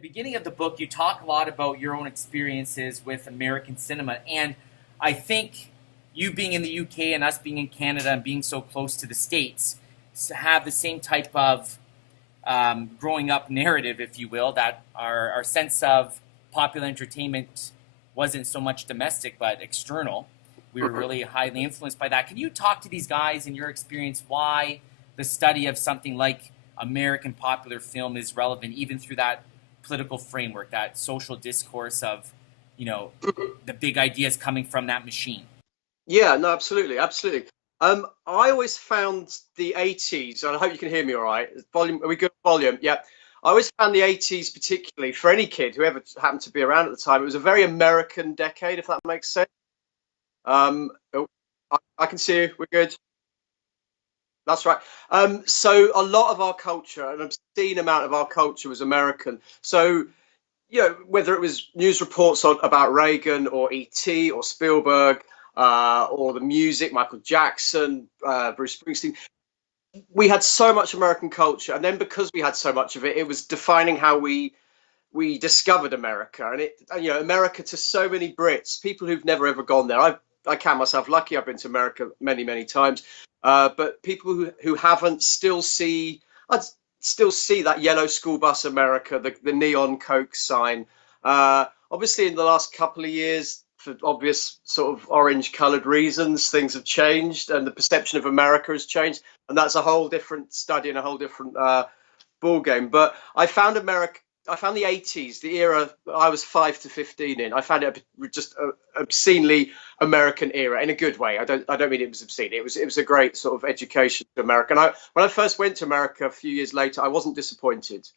the beginning of the book, you talk a lot about your own experiences with American cinema, and I think you being in the UK and us being in Canada and being so close to the States have the same type of growing up narrative, if you will, that our sense of popular entertainment wasn't so much domestic but external. We were really highly influenced by that. Can you talk to these guys in your experience why the study of something like American popular film is relevant, even through that political framework, that social discourse of, the big ideas coming from that machine? Yeah, no, absolutely, absolutely. I always found the 80s, and I hope you can hear me all right. Volume, are we good? Volume, yeah. I always found the 80s, particularly for any kid, whoever happened to be around at the time, it was a very American decade, if that makes sense. Oh, I can see you. We're good. That's right. So a lot of our culture, an obscene amount of our culture was American. So, whether it was news reports about Reagan or E.T. or Spielberg, or the music, Michael Jackson, Bruce Springsteen, we had so much American culture, and then because we had so much of it, it was defining how we discovered America, and America to so many Brits, people who've never ever gone there. I count myself lucky. I've been to America many, many times, but people who haven't I'd still see that yellow school bus America, the neon Coke sign. Obviously, in the last couple of years, for obvious sort of orange coloured reasons, things have changed, and the perception of America has changed, and that's a whole different study and a whole different ball game. But I found the 80s, the era I was 5 to 15 in. I found it just a obscenely American era in a good way. I don't mean it was obscene. It was a great sort of education to America. And when I first went to America a few years later, I wasn't disappointed.